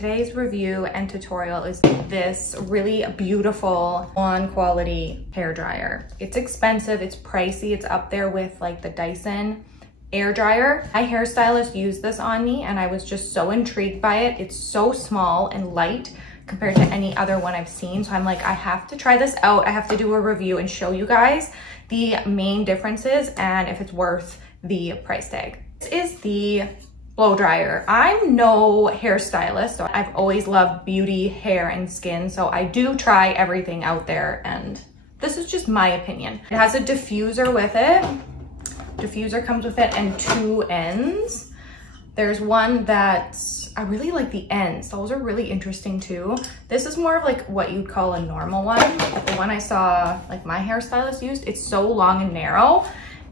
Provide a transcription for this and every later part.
Today's review and tutorial is this really beautiful on-quality hair dryer. It's expensive, it's pricey, it's up there with like the Dyson air dryer. My hairstylist used this on me and I was just so intrigued by it. It's so small and light compared to any other one I've seen. So I'm like, I have to try this out. I have to do a review and show you guys the main differences and if it's worth the price tag. This is the blow dryer. I'm no hairstylist, so I've always loved beauty, hair, and skin. So I do try everything out there and this is just my opinion. It has a diffuser with it. Diffuser comes with it and two ends. There's one that's, I really like the ends. Those are really interesting too. This is more of like what you'd call a normal one. The one I saw like my hairstylist used, it's so long and narrow.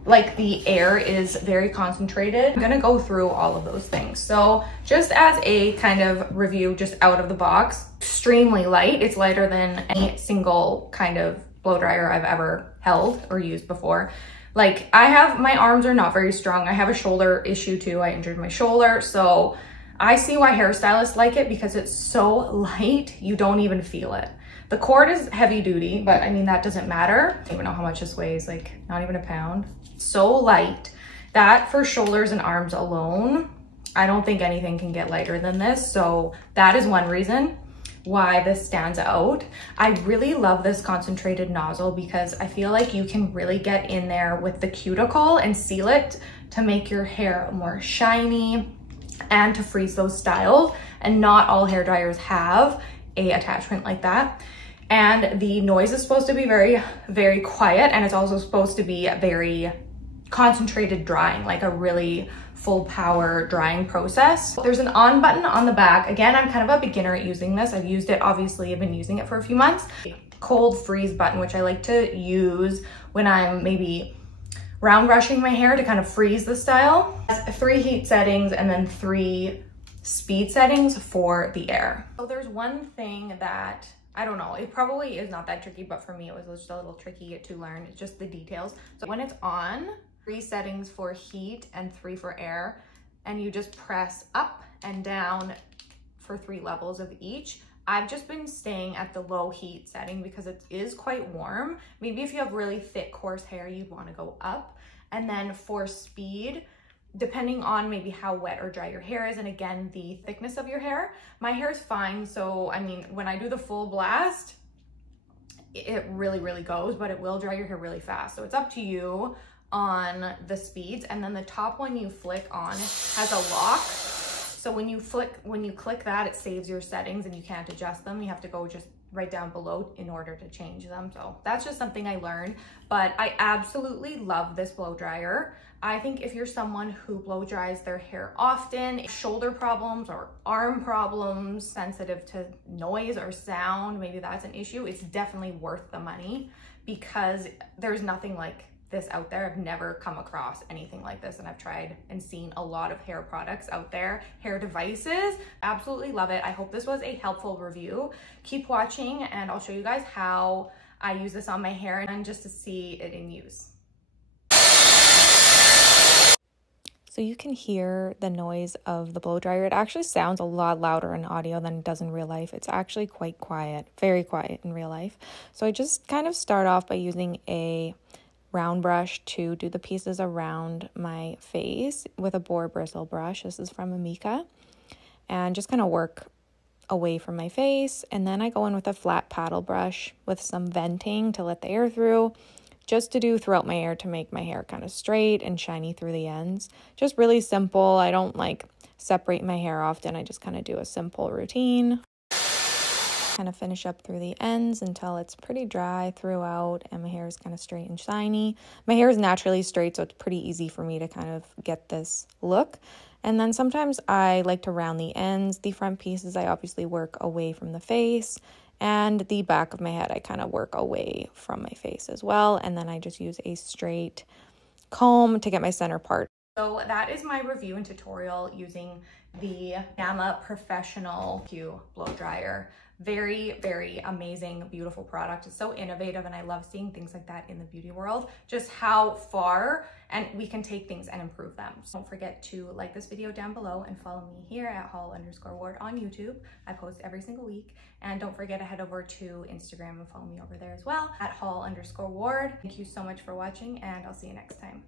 Like the air is very concentrated. I'm gonna go through all of those things. So just as a kind of review, just out of the box, extremely light. It's lighter than any single kind of blow dryer I've ever held or used before. Like my arms are not very strong. I have a shoulder issue too. I injured my shoulder. So I see why hairstylists like it because it's so light, you don't even feel it. The cord is heavy duty, but I mean, that doesn't matter. I don't even know how much this weighs, like not even a pound. So light that for shoulders and arms alone, I don't think anything can get lighter than this. So that is one reason why this stands out. I really love this concentrated nozzle because I feel like you can really get in there with the cuticle and seal it to make your hair more shiny and to freeze those styles. And not all hair dryers have a attachment like that. And the noise is supposed to be very, very quiet, and it's also supposed to be very concentrated drying, like a really full power drying process. There's an on button on the back. Again, I'm kind of a beginner at using this. I've used it, obviously I've been using it for a few months. Cold freeze button, which I like to use when I'm maybe round brushing my hair to kind of freeze the style. It has 3 heat settings and then 3 speed settings for the air. So there's one thing that, I don't know, it probably is not that tricky, but for me it was just a little tricky to learn. It's just the details. So when it's on, 3 settings for heat and 3 for air, and you just press up and down for 3 levels of each. I've just been staying at the low heat setting because it is quite warm. Maybe if you have really thick, coarse hair, you'd want to go up. And then for speed, depending on maybe how wet or dry your hair is, and again, the thickness of your hair. My hair is fine, so I mean, when I do the full blast, it really, really goes, but it will dry your hair really fast. So it's up to you on the speeds. And then the top one you flick on has a lock. So when you click that, it saves your settings and you can't adjust them. You have to go just right down below in order to change them. So that's just something I learned, but I absolutely love this blow dryer. I think if you're someone who blow dries their hair often, shoulder problems or arm problems, sensitive to noise or sound, maybe that's an issue, it's definitely worth the money because there's nothing like this out there. I've never come across anything like this, and I've tried and seen a lot of hair products out there, hair devices. Absolutely love it. I hope this was a helpful review. Keep watching and I'll show you guys how I use this on my hair and just to see it in use. So you can hear the noise of the blow dryer. It actually sounds a lot louder in audio than it does in real life. It's actually quite quiet, very quiet in real life. So I just kind of start off by using a round brush to do the pieces around my face with a Boar bristle brush. This is from Amika, and just kind of work away from my face. And then I go in with a flat paddle brush with some venting to let the air through, just to do throughout my hair to make my hair kind of straight and shiny through the ends. Just really simple. I don't like separate my hair often. I just kind of do a simple routine. Kind of finish up through the ends until it's pretty dry throughout and my hair is kind of straight and shiny. My hair is naturally straight, so it's pretty easy for me to kind of get this look. And then sometimes I like to round the ends. The front pieces I obviously work away from the face, and the back of my head I kind of work away from my face as well. And then I just use a straight comb to get my center part. So that is my review and tutorial using the Ga.Ma Professional Q blow dryer. Very, very amazing, beautiful product. It's so innovative and I love seeing things like that in the beauty world, just how far and we can take things and improve them. So don't forget to like this video down below and follow me here at hall_ward on YouTube. I post every single week. And don't forget to head over to Instagram and follow me over there as well at hall_ward. Thank you so much for watching and I'll see you next time.